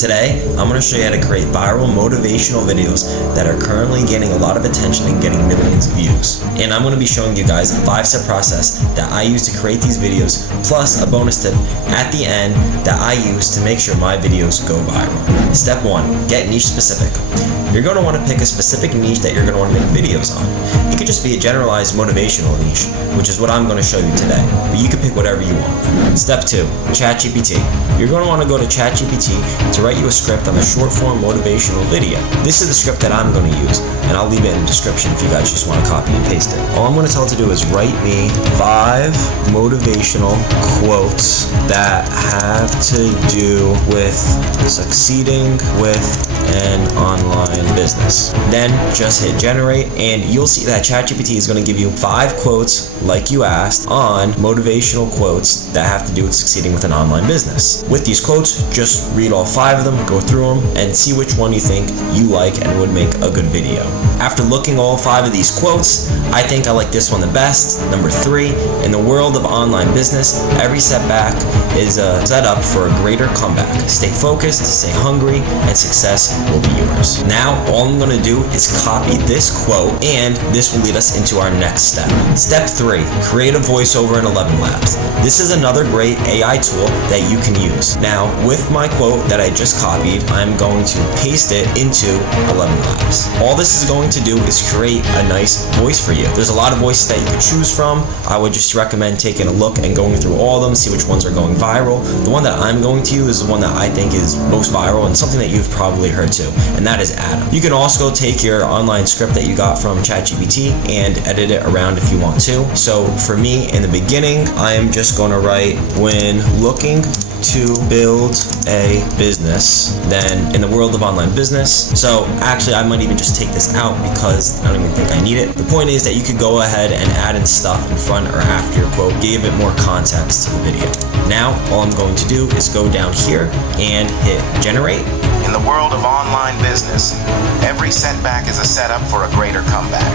Today, I'm going to show you how to create viral motivational videos that are currently gaining a lot of attention and getting millions of views. And I'm going to be showing you guys a 5-step process that I use to create these videos, plus a bonus tip at the end that I use to make sure my videos go viral. Step 1, get niche specific. You're going to want to pick a specific niche that you're going to want to make videos on. It could just be a generalized motivational niche, which is what I'm going to show you today, but you can pick whatever you want. Step 2, ChatGPT. You're going to want to go to ChatGPT to write you a script on a short form motivational video. This is the script that I'm going to use, and I'll leave it in the description if you guys just want to copy and paste it. All I'm going to tell it to do is write me 5 motivational quotes that have to do with succeeding with an online business. Then just hit generate, and you'll see that ChatGPT is going to give you 5 quotes like you asked on motivational quotes that have to do with succeeding with an online business. With these quotes, just read all 5 of them, go through them, and see which one you think you like and would make a good video. After looking all 5 of these quotes, I think I like this one the best. Number 3, in the world of online business, every setback is a setup for a greater comeback. Stay focused, stay hungry, and success will be yours. Now, all I'm going to do is copy this quote, and this will lead us into our next step. Step 3, create a voiceover in 11 Labs. This is another great AI tool that you can use. Now, with my quote that I just copied, I'm going to paste it into 11 Labs. All this is going to do is create a nice voice for you. There's a lot of voices that you could choose from. I would just recommend taking a look and going through all of them, see which ones are going viral. The one that I'm going to use is the one that I think is most viral and something that you've probably heard too, and that is Adam. You can also take your online script that you got from ChatGPT and edit it around if you want to. So for me, in the beginning, I am just going to write, when looking to build a business, then in the world of online business. So actually, I might even just take this out because I don't even think I need it. The point is that you could go ahead and add in stuff in front or after your quote, give it more context to the video. Now, all I'm going to do is go down here and hit generate. In the world of online business, every setback is a setup for a greater comeback.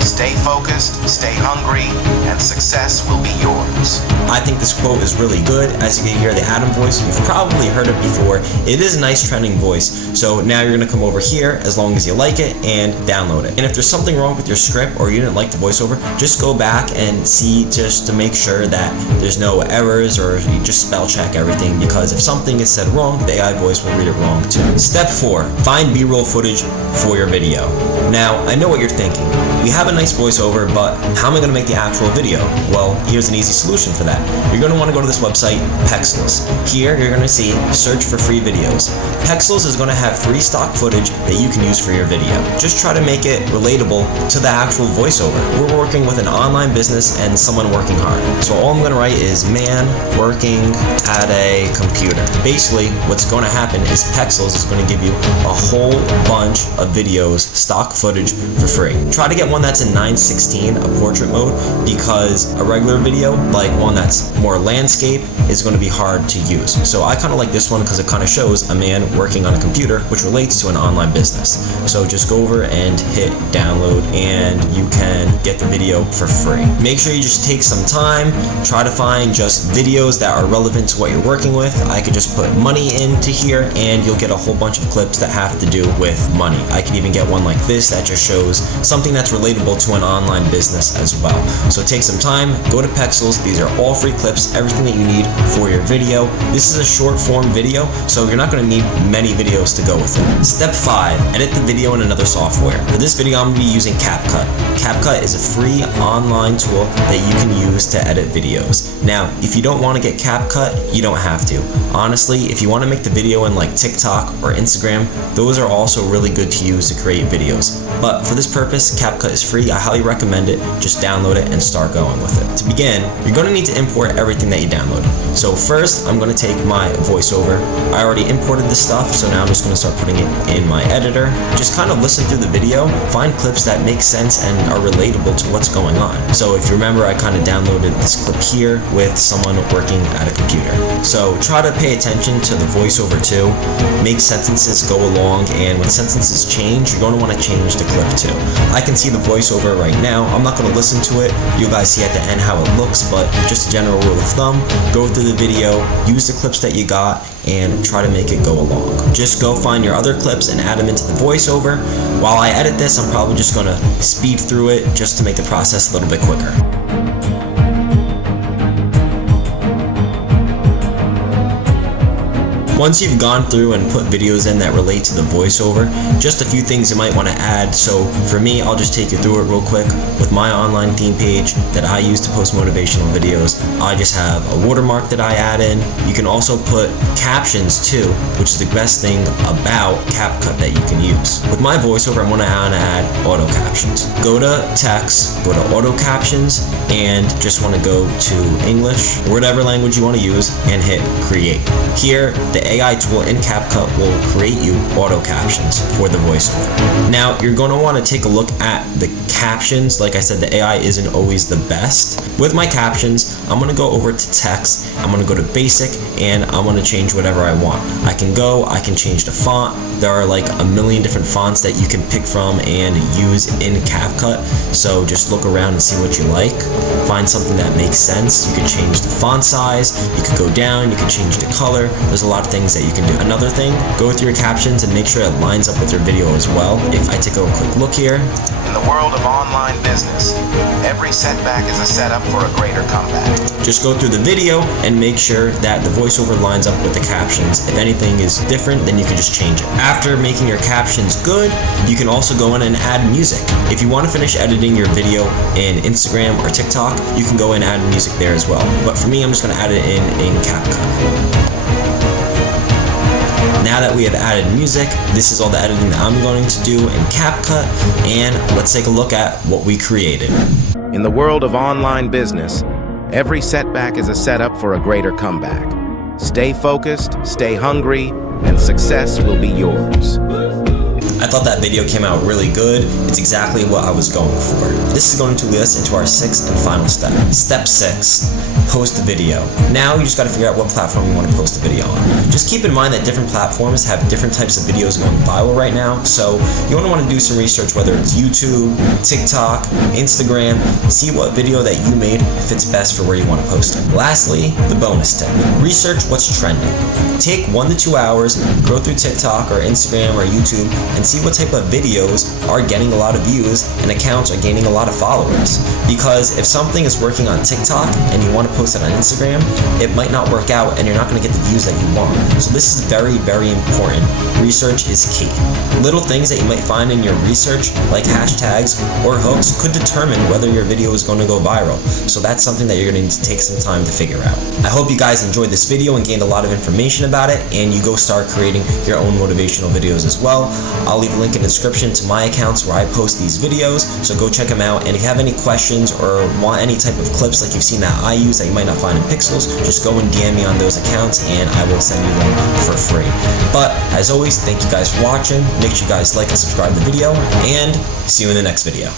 Stay focused, stay hungry, and success will be yours. I think this quote is really good. As you can hear the Adam voice, you've probably heard it before. It is a nice trending voice. So now you're going to come over here, as long as you like it, and download it. And if there's something wrong with your script or you didn't like the voiceover, just go back and see just to make sure that there's no errors, or you just spell check everything, because if something is said wrong, the AI voice will read it wrong too. Step 4, find B-roll footage for your video. Now, I know what you're thinking. We have a nice voiceover, but how am I going to make the actual video? Well, here's an easy solution for that. You're going to want to go to this website, Faceless. Here, you're going to see search for free videos. Faceless is going to have 3 stock footage that you can use for your video. Just try to make it relatable to the actual voiceover. We're working with an online business and someone working hard. So all I'm going to write is man working at a computer. Basically, what's going to happen is Faceless is going to give you a whole bunch of videos, stock footage for free. Try to get one that's in 9:16, a portrait mode, because a regular video, like one that's more landscape, is going to be hard to use. So I kind of like this one because it kind of shows a man working on a computer, which relates to an online business. So just go over and hit download, and you can get the video for free. Make sure you just take some time, try to find just videos that are relevant to what you're working with. I could just put money into here, and you'll get a whole bunch of clips that have to do with money. I could even get one like this that just shows something that's relatable to an online business as well. So take some time, go to Pexels. These are all free clips, everything that you need for your video. This is a short form video, so you're not going to need many videos to go with it. Step 5, edit the video in another software. For this video, I'm going to be using CapCut. CapCut is a free online tool that you can use to edit videos. Now, if you don't want to get CapCut, you don't have to. Honestly, if you want to make the video in like TikTok or Instagram, those are also really good to use to create videos. But for this purpose, CapCut is free. I highly recommend it. Just download it and start going with it. To begin, you're going to need to import everything that you downloaded. So first, I'm going to take my voiceover. I already imported this stuff, so now I'm just going to start putting it in my editor. Just kind of listen through the video, find clips that make sense and are relatable to what's going on. So if you remember, I kind of downloaded this clip here with someone working at a computer. So try to pay attention to the voiceover too. Make sentences go along, and when sentences change, you're going to want to change the clip too. I can see the voiceover right now. I'm not going to listen to it. You guys see at the end how it looks, but just a general rule of thumb, go through the video, use the clips that you got, and try to make it go along. Just go find your other clips and add them into the voiceover. While I edit this, I'm probably just going to speed through it just to make the process a little bit quicker. Once you've gone through and put videos in that relate to the voiceover, just a few things you might want to add. So for me, I'll just take you through it real quick. With my online theme page that I use to post motivational videos, I just have a watermark that I add in. You can also put captions too, which is the best thing about CapCut that you can use. With my voiceover, I'm going to add auto captions. Go to text, go to auto captions, and just want to go to English, or whatever language you want to use, and hit create. Here, the AI tool in CapCut will create you auto captions for the voiceover. Now, you're going to want to take a look at the captions. Like I said, the AI isn't always the best. With my captions, I'm going to go over to text, I'm going to go to basic, and I'm going to change whatever I want. I can change the font. There are like a million different fonts that you can pick from and use in CapCut. So just look around and see what you like. Find something that makes sense. You can change the font size, you could go down, you can change the color. There's a lot of things that you can do. Another thing, go through your captions and make sure it lines up with your video as well. If I take a quick look here. In the world of online business, every setback is a setup for a greater comeback. Just go through the video and make sure that the voiceover lines up with the captions. If anything is different, then you can just change it. After making your captions good, you can also go in and add music. If you want to finish editing your video in Instagram or TikTok, you can go in and add music there as well. But for me, I'm just going to add it in CapCut. Now that we have added music, this is all the editing that I'm going to do in CapCut, and let's take a look at what we created. In the world of online business, every setback is a setup for a greater comeback. Stay focused, stay hungry, and success will be yours. I thought that video came out really good. It's exactly what I was going for. This is going to lead us into our sixth and final step. Step 6, post the video. Now you just got to figure out what platform you want to post the video on. Just keep in mind that different platforms have different types of videos going viral right now, so you want to do some research, whether it's YouTube, TikTok, Instagram, see what video that you made fits best for where you want to post it. Lastly, the bonus tip. Research what's trending. Take 1 to 2 hours, go through TikTok or Instagram or YouTube, and see what type of videos are getting a lot of views and accounts are gaining a lot of followers. Because if something is working on TikTok and you want to post it on Instagram, it might not work out and you're not going to get the views that you want. So this is very, very important. Research is key. Little things that you might find in your research, like hashtags or hooks, could determine whether your video is going to go viral. So that's something that you're going to need to take some time to figure out. I hope you guys enjoyed this video and gained a lot of information about it, and you go start creating your own motivational videos as well. I'll leave a link in the description to my accounts where I post these videos, so go check them out. And if you have any questions or want any type of clips like you've seen that I use that you might not find in Pixels, just go and DM me on those accounts and I will send you them for free. But as always, thank you guys for watching. Make sure you guys like and subscribe to the video, and see you in the next video.